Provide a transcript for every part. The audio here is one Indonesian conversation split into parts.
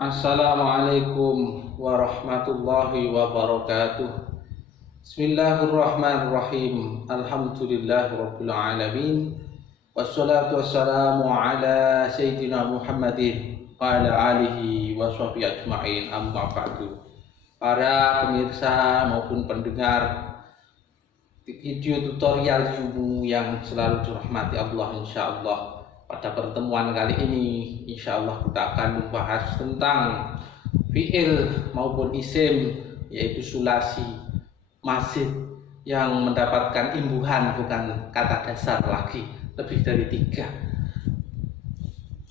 Assalamualaikum warahmatullahi wabarakatuh. Bismillahirrahmanirrahim. Alhamdulillahirabbil alamin. Wassalatu wassalamu ala sayyidina Muhammadin wa ala alihi wa sahbihi ajma'in. Amma ba'du. Para pemirsa maupun pendengar video tutorial ilmu yang selalu dirahmati Allah, insyaallah. Pada pertemuan kali ini insyaallah kita akan membahas tentang fi'il maupun isim, yaitu sulasi mazid yang mendapatkan imbuhan, bukan kata dasar lagi, lebih dari 3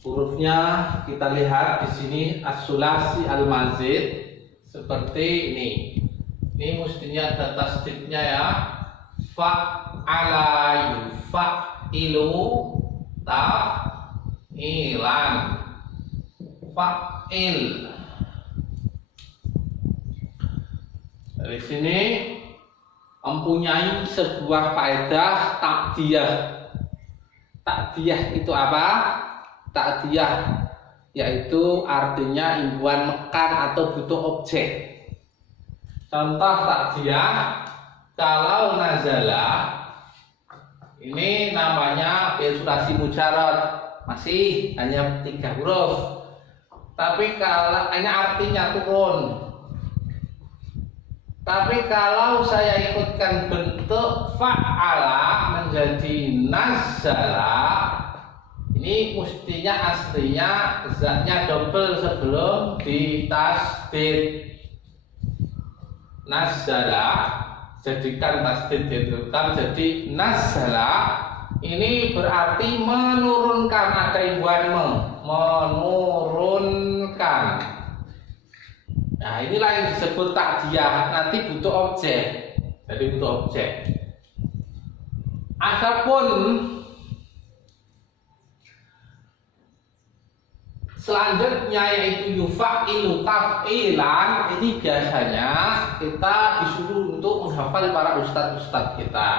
hurufnya. Kita lihat di sini as-sulasi al-mazid seperti ini. Ini mestinya ada tasdidnya ya. Fa'ala yufa'ilu ta'ilan fa'il. Dari sini mempunyai sebuah faedah takdiyah. Takdiyah itu apa? Takdiyah yaitu artinya imbuhan mekan atau butuh objek. Contoh takdiyah, kalau nazala ini namanya fi'il sulasi mujarrad, masih hanya 3 huruf. Tapi kalau ini artinya turun. Tapi kalau saya ikutkan bentuk fa'ala menjadi nazala, ini mestinya aslinya zatnya double sebelum ditasdid. Nazala jadikan tasdid ditentukan jadi nazala, ini berarti menurunkan, ada imbuhan menurunkan. Nah, inilah yang disebut takdiyah, nanti butuh objek. Jadi butuh objek. Adapun selanjutnya yaitu yufa'ilu taf'ilan, ini biasanya kita disuruh untuk menghafal para ustadz-ustadz kita,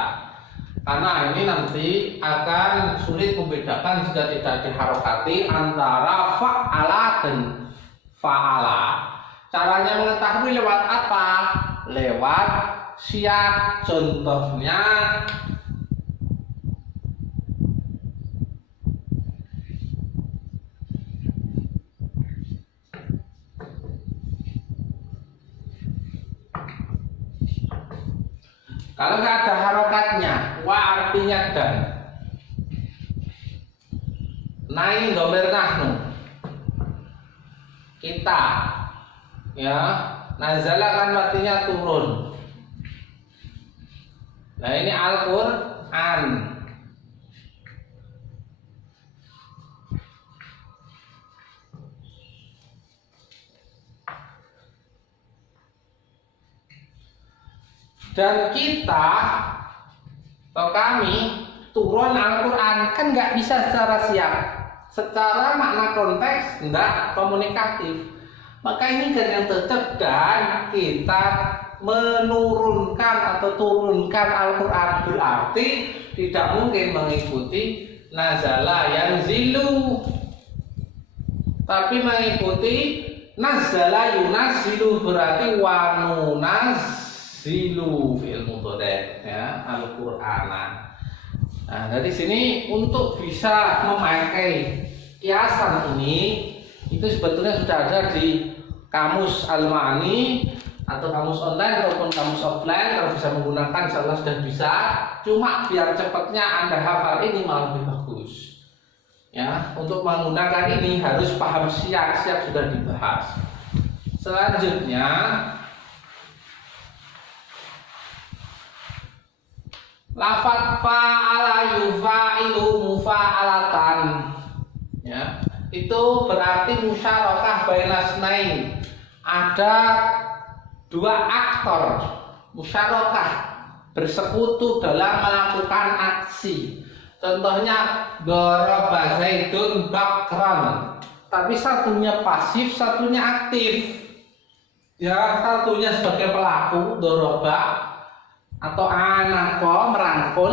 karena ini nanti akan sulit membedakan jika tidak diharokati antara fa'ala dan fa'ala. Caranya mengetahui lewat apa? Lewat syiar. Contohnya kalau nggak ada harokatnya, wa artinya dan. Naik domir nahnu, kita, ya. Nazala kan artinya turun. Nah ini Al-Quran. Dan kita atau kami turun Al-Quran, kan nggak bisa secara siap, secara makna konteks nggak komunikatif. Maka ini kan yang tetap, dan kita menurunkan atau turunkan Al-Quran berarti tidak mungkin mengikuti nazala yanzilu, tapi mengikuti nazala yunazzilu, berarti wanunas zilu fi'il mudhari' ya, Al-Qur'ana. Nah, dari sini untuk bisa memakai kiasan ini, itu sebetulnya sudah ada di kamus Al-Ma'ani atau kamus online ataupun kamus offline. Kalau bisa menggunakan insyaallah sudah bisa. Cuma biar cepatnya Anda hafal ini malah lebih bagus. Ya, untuk menggunakan ini harus paham siap-siap, sudah dibahas. Selanjutnya lafaz fa'ala yufa'ilu mufa'alatan, ya, itu berarti musyarakah bainasnain. Ada 2 aktor musyarakah, bersekutu dalam melakukan aksi. Contohnya daraba Zaidun bakran, tapi satunya pasif, satunya aktif. Ya, satunya sebagai pelaku daraba atau anako merangkul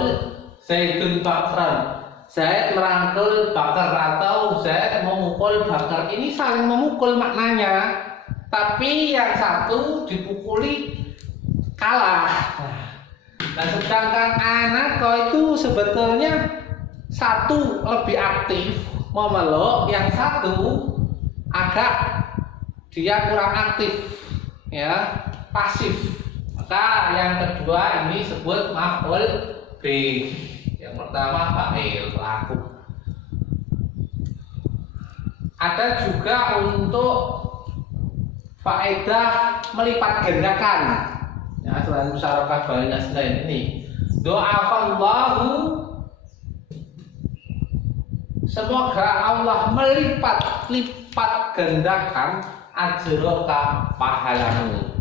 Zaidun bakran, Zaid merangkul Bakar atau Zaid memukul Bakar. Ini saling memukul maknanya. Tapi yang satu dipukuli kalah. Nah, sedangkan Anako itu sebetulnya satu lebih aktif memeluk, yang satu agak dia kurang aktif, ya, pasif. Maka yang kedua ini sebut maf'ul bih. Yang pertama fa'il, pelaku. Ada juga untuk faedah melipat gandakan. Ya, selain musyarakah baina selain ini. Do'afallahu, semoga Allah melipat gandakan ajroka pahalamu.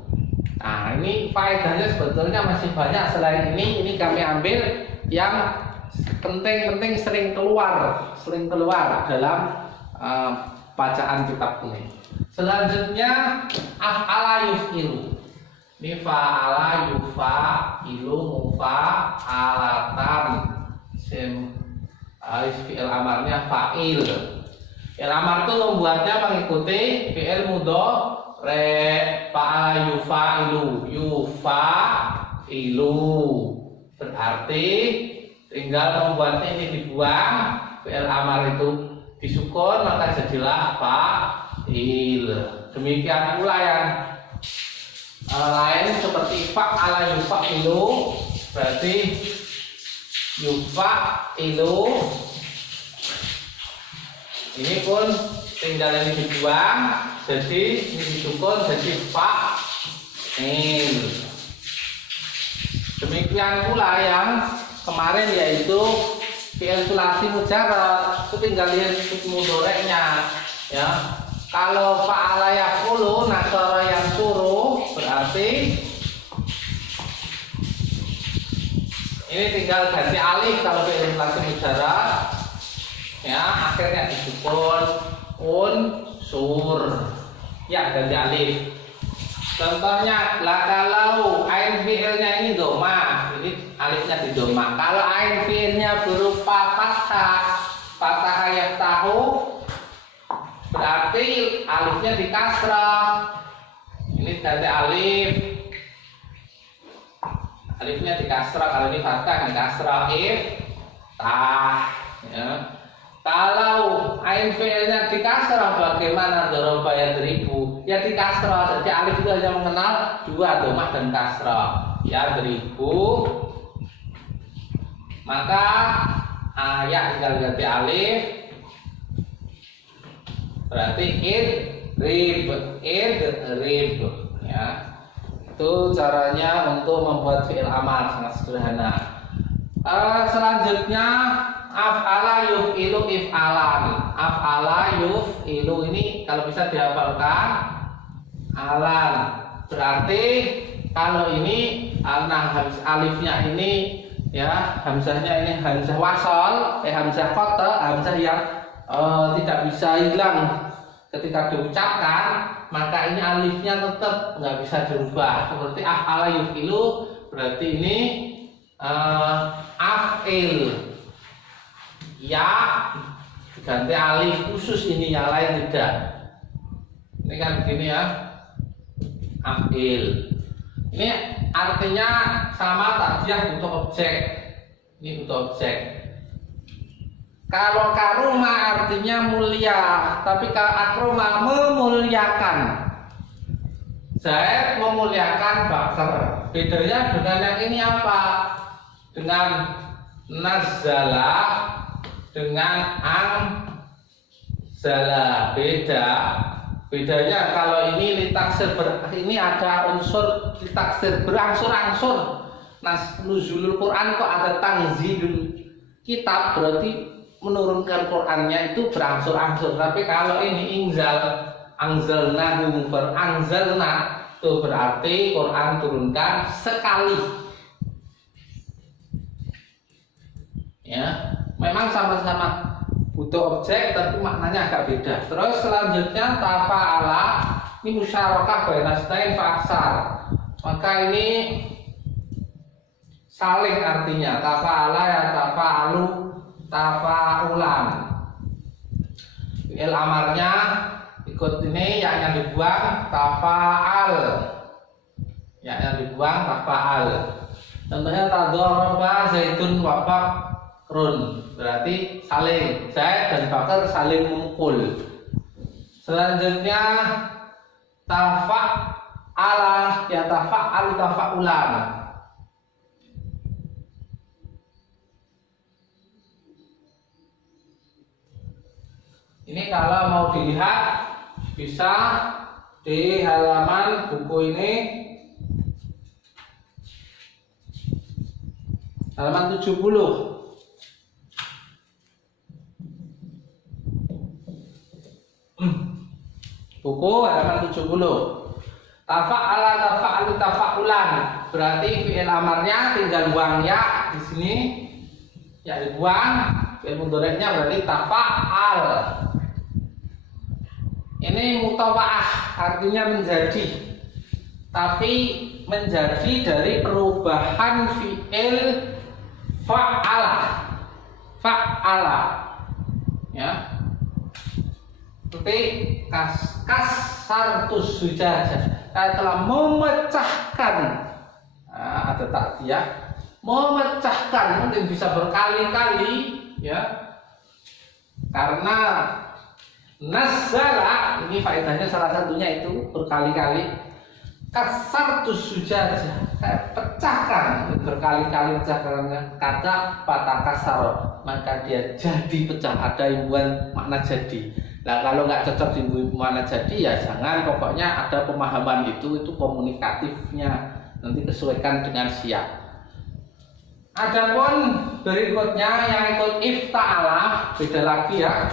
Nah, ini faedahnya sebetulnya masih banyak selain ini. Ini kami ambil yang penting sering keluar dalam bacaan kitab ini. Selanjutnya af'ala yuf'ilu. Ini fa'ala yufa'ilu mufa'alatan. Fi'il amarnya fa'il. Fi'il amar itu membuatnya mengikuti fi'il mudhari. Fa'ala yufa'ilu. Berarti tinggal membuatnya ini dibuang, fi'il amar itu disukun, maka jadilah fa'il. Demikian pula yang lain seperti fa'ala yufa'ilu, berarti yufa'ilu ini pun tinggal ini dibuang, jadi ini disukun jadi fa'il. Demikian pula yang kemarin yaitu fi'il sulasi mujarrad, itu tinggal lihat mudhoreknya, ya. Kalau fa'ala yaqulu nasara yang suruh, berarti ini tinggal ganti alif kalau fi'il sulasi mujarrad, ya, akhirnya disukun unsur, ya, ganti alif. Contohnya, kalau ain fi'ilnya ini doma, ini alifnya di doma. Kalau ain fi'ilnya berupa fathah yang tahu, berarti alifnya di kasrah. Ini ganti alif, alifnya di kasrah. Kalau ini fathah di kasrah, ya. Kalau ain fi'ilnya di kasrah, bagaimana doroba yadribu? Ya di kasrah, jadi alif itu hanya mengenal dua, domah dan kasrah. Yadribu, maka ya tinggal ganti alif, berarti idrib, ya. Itu caranya untuk membuat fi'il amar, sangat sederhana. Selanjutnya af'ala yuf'ilu if'alan. Af'ala yuf'ilu ini kalau bisa dihafalkan alan. Berarti kalau ini alifnya ini, ya, hamzahnya ini hamzah wasal, hamzah qata, hamzah yang tidak bisa hilang ketika diucapkan, maka ini alifnya tetap nggak bisa dirubah. Seperti af'ala yuf'ilu, berarti ini af'il, ya diganti alif khusus, ini yang lain tidak. Ini kan begini, ya, af'il. Ini artinya sama tadiah untuk objek. Ini untuk objek. Kalau karuma artinya mulia, tapi kalau akroma memuliakan. Zaid memuliakan Bakar. Bedanya dengan yang ini apa? Dengan nazala, dengan anzala, bedanya kalau ini litaksir ini ada unsur litaksir berangsur-angsur. Nuzulul Quran kok ada tanzilul kitab, berarti menurunkan Qurannya itu berangsur-angsur. Tapi kalau ini anzalnahu beranzalna, itu berarti Quran turunkan sekali. Ya, memang sama-sama butuh objek, tapi maknanya agak beda. Terus selanjutnya tafa'ala, ini musyarakah baina isnain fa'aksar. Maka ini saling artinya. Tafa'ala ya tafa'alu, tafaulan. Fi'il amarnya ikut ini yang dibuang tafaal. Yang dibuang tafaal. Contohnya tadharaba Zaidun wa Bakrun, berarti saling, Zaid dan Bakar saling memukul. Selanjutnya tafa'ala ya tafa'al tafa'ulan. Ini kalau mau dilihat bisa di halaman buku ini, halaman 70. Buku halaman 70. Tafa'ala tafa'alu tafa'ulan, berarti fi'il amarnya tinggal buang ya di sini. Ya dibuang, fi'il mudhari'nya berarti tafa'al. Ini mutawa'ah, artinya menjadi. Tapi menjadi dari perubahan fi'il fa'ala. Fa'ala. Ya. Seperti kasartus sujajah, saya telah memecahkan. Nah, ada takdiyah, memecahkan, mungkin bisa berkali-kali, ya, karena nazala ini faedahnya salah satunya itu berkali-kali. Kasartus sujajah, saya pecahkan, berkali-kali pecahkan kata patakasaro, maka dia jadi pecah. Ada imbuhan makna jadi. Nah kalau nggak cocok di mana jadi ya jangan, pokoknya ada pemahaman itu komunikatifnya nanti kesesuaikan dengan siap. Adapun berikutnya yang ikut ifta'ala beda lagi ya.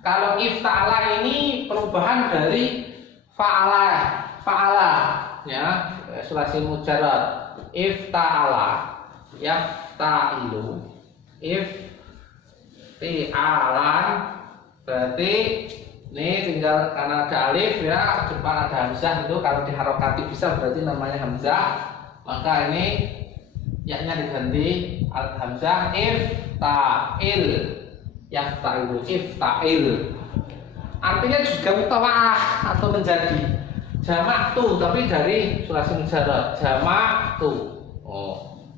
Kalau ifta'ala ini perubahan dari fa'ala ya, sulasi mujarrad. Ifta'ala yafta'ilu ifti'alan, berarti ini tinggal karena ada alif ya, depan ada hamzah, itu kalau diharokati bisa berarti namanya hamzah, maka ini yaknya diganti al hamzah ifta'il, yaftailu ifta'il, artinya juga mutawa'ah atau menjadi jamak tuh, tapi dari sulasi mujarrad jamak tuh. Oh,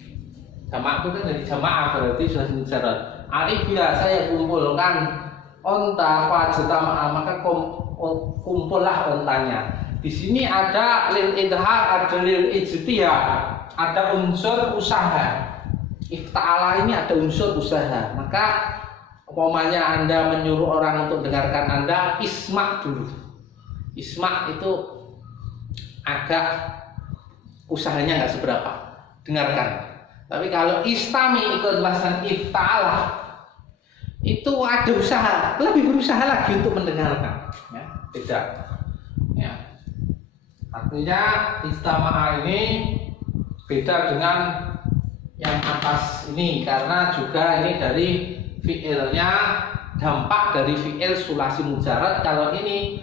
jamak tuh kan dari jamaah, berarti sulasi mujarrad. Alif biasa ya kumpulkan onta fajtama, maka kumpullah ontanya. Di sini ada lil idhar, ada lil ijtihad, ada unsur usaha. Ifta'ala ini ada unsur usaha. Maka umpamanya Anda menyuruh orang untuk dengarkan Anda, isma dulu. Isma itu agak usahanya nggak seberapa, dengarkan. Tapi kalau istami ikut bahasan ifta'ala, itu ada usaha, lebih berusaha lagi untuk mendengarkan, ya, beda, ya. Artinya istama'a ini beda dengan yang atas ini, karena juga ini dari fi'ilnya, dampak dari fi'il sulasi mujarrad. Kalau ini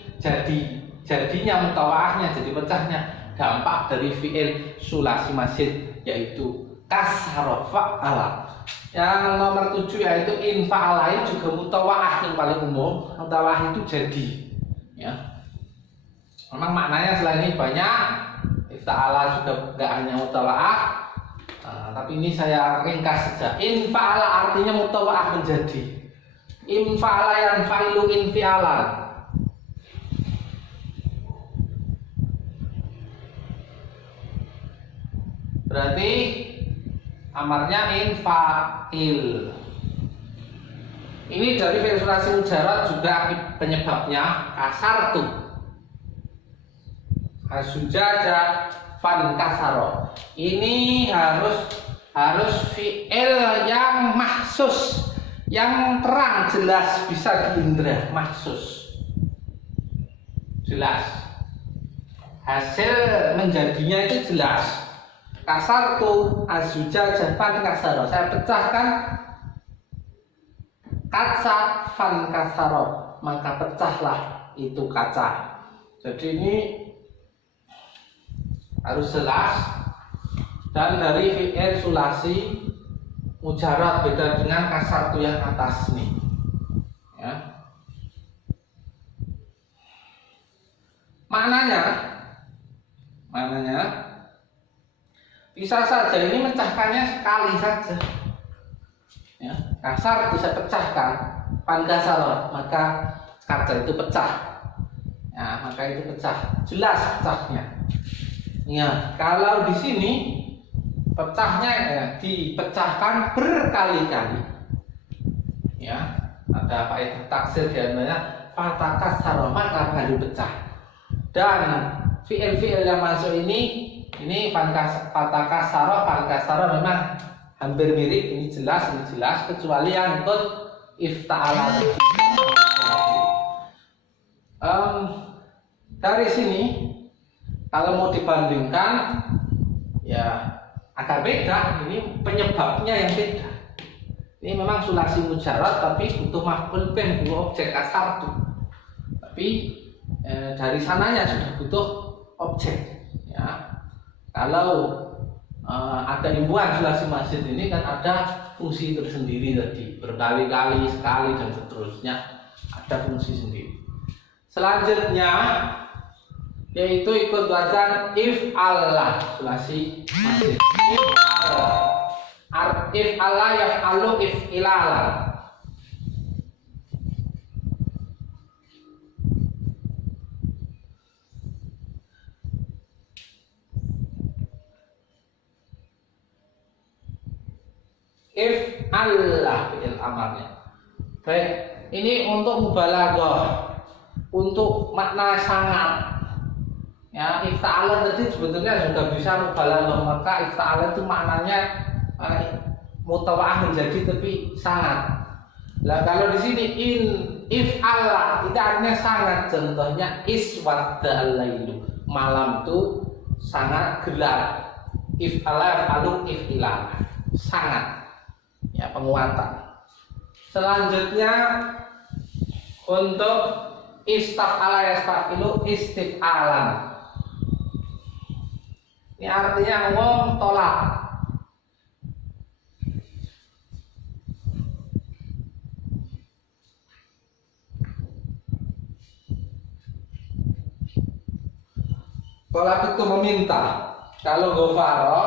jadinya mutawa'ahnya, jadi pecahnya, dampak dari fi'il sulasi mazid, yaitu kasara fa'ala. Yang nomor 7 yaitu infa'ala, juga mutawa'ah yang paling umum. Mutawa'ah itu jadi, ya. Memang maknanya selain ini banyak. Ifta'ala juga nggak hanya mutawa'ah, tapi ini saya ringkas saja. Infa'ala artinya mutawa'ah menjadi. Infa'ala yang fa'ilu infi'ala, berarti amarnya infa'il. Ini dari fi'il sulasi mujarrad juga penyebabnya kasartu, asujajah fan kasaro. Ini harus fi'il yang mahsus, yang terang jelas bisa diindra, mahsus jelas, hasil menjadinya itu jelas. Kasartu azujajah fan kasaro, saya pecahkan kaca fan kasaro, maka pecahlah itu kaca. Jadi ini harus jelas. Dan dari fi'il sulasi mujarad beda dengan kasartu yang atas nih. Ya. Maknanya bisa saja ini mecahkannya sekali saja. Ya, kasar bisa pecahkan, pankasar maka kaca itu pecah. Ya, maka itu pecah, jelas pecahnya. Ya, kalau di sini pecahnya ya, dipecahkan berkali-kali. Ya, ada faedah taksir diantaranya fatakasar maka baru pecah. Dan fiil-fiil yang masuk ini fatakasar memang hampir mirip, ini jelas kecuali yang ikut ifta'ala. Dari sini kalau mau dibandingkan ya agak beda, ini penyebabnya yang beda. Ini memang sulasi mujarad tapi butuh maf'ul bih, butuh objek kasartu. Tapi dari sananya sudah butuh objek. Ya. Kalau ada imbuhan sulasi masjid ini kan ada fungsi tersendiri tadi, berkali-kali, sekali dan seterusnya ada fungsi sendiri. Selanjutnya yaitu ikut wazan if'allah sulasi masjid. If'allah yaf'alu if'ilala. If'allah fi'il amarnya. Baik, ini untuk mubalaghah, untuk makna sangat. Ya, ifta'ala tadi sebetulnya sudah bisa mubalaghah, maka ifta'ala itu maknanya mutawa'ah menjadi tapi sangat. Lah kalau di sini if'ala itu artinya sangat. Contohnya iswadda al-lailu, malam itu sangat gelap. If'ala yaf'alu if'ilala, sangat. Ya, penguatan. Selanjutnya untuk istaf'ala yastafilu istif'alan. Ini artinya wong tolak. Tolak itu meminta. Kalau ghafara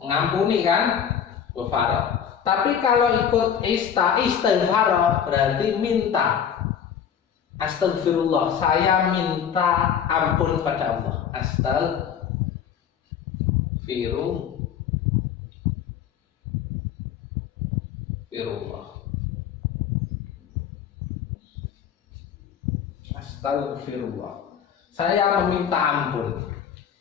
mengampuni kan, ghafara. Tapi kalau ikut istighfar berarti minta. Astagfirullah, saya minta ampun pada Allah. Astagfirullah. Saya meminta ampun.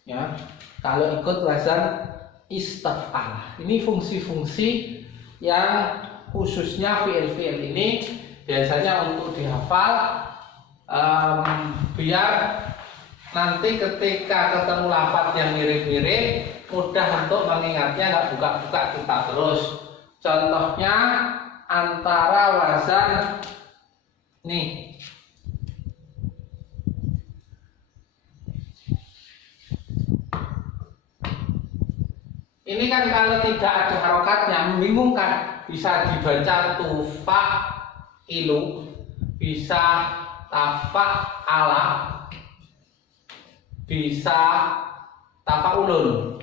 Ya, kalau ikut wazan istaf'al. Ini fungsi-fungsi yang khususnya fi'il-fi'il ini biasanya untuk dihafal. Biar nanti ketika ketemu lafaz yang mirip-mirip mudah untuk mengingatnya, nggak buka-buka kita terus. Contohnya antara wazan nih, ini kan kalau tidak ada harokatnya membingungkan. Bisa dibaca tufa'ilu, bisa tafa'ala, bisa tafa'ulun.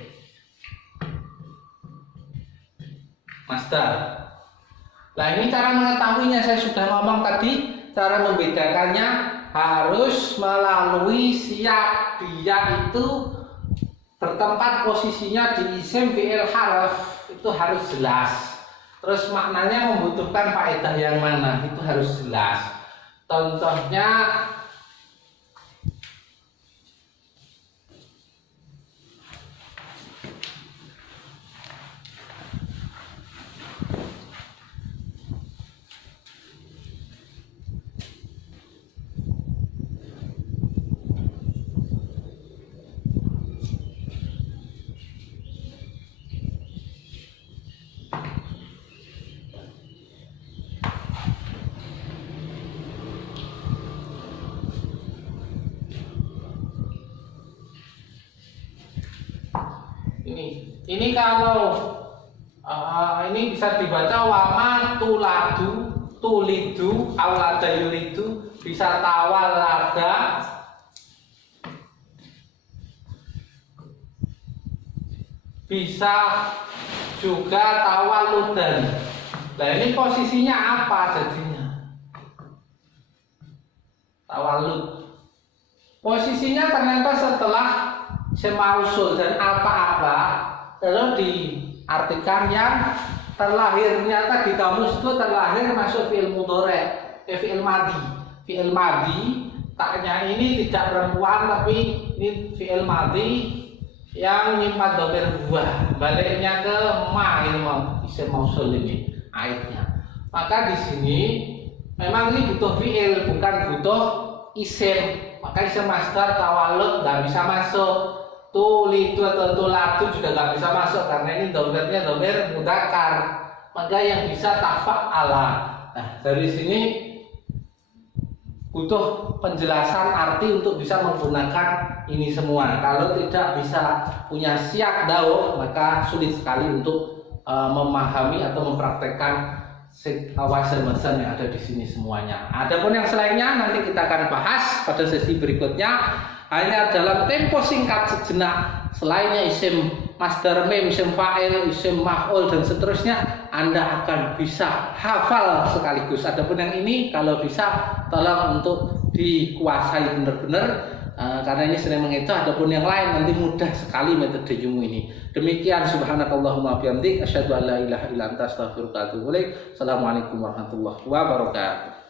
Master. Nah, ini cara mengetahuinya saya sudah ngomong tadi. Cara membedakannya harus melalui siap, dia itu bertempat posisinya di isim fi'il harf, itu harus jelas. Terus maknanya membutuhkan faedah yang mana, itu harus jelas. Contohnya ini kalau ini bisa dibaca wama tuladu tulidu aulada yuridu, bisa tawalada, bisa juga tawaludan. Nah ini posisinya apa jadinya? Tawalud. Posisinya ternyata setelah isim mausul dan apa-apa, lalu diartikan yang terlahirnya tadi kamus itu terlahir masuk fi'il mudhari', fi'il madhi. Fi'il madhi taknya ini tidak perempuan tapi ini fi'il madhi yang nyimpan dhamir buah, baliknya ke ma, ini mau isim mausul ini aitnya. Maka di sini memang ini butuh fi'il bukan butuh isim. Maka isim masdar tawalud nggak bisa masuk. Tulidu atau tuladu juga nggak bisa masuk karena ini dhamirnya dhamir mudzakkar. Maka yang bisa tafa'ala. Nah, dari sini butuh penjelasan arti untuk bisa menggunakan ini semua. Kalau tidak bisa punya siak daur, maka sulit sekali untuk memahami atau mempraktekkan wasan-wasan yang ada di sini semuanya. Adapun yang selainnya nanti kita akan bahas pada sesi berikutnya. Hanya dalam tempo singkat sejenak, selainnya isim masdar mim, isim fa'il, isim maf'ul dan seterusnya, Anda akan bisa hafal sekaligus. Adapun yang ini kalau bisa tolong untuk dikuasai benar-benar, karena ini sering mengecoh. Adapun yang lain nanti mudah sekali metode jumu ini. Demikian, subhanakallahumma bihamdik, asyhadu an la ilaha illa anta, astaghfiruka wa atubu ilaik. Assalamualaikum warahmatullahi wabarakatuh.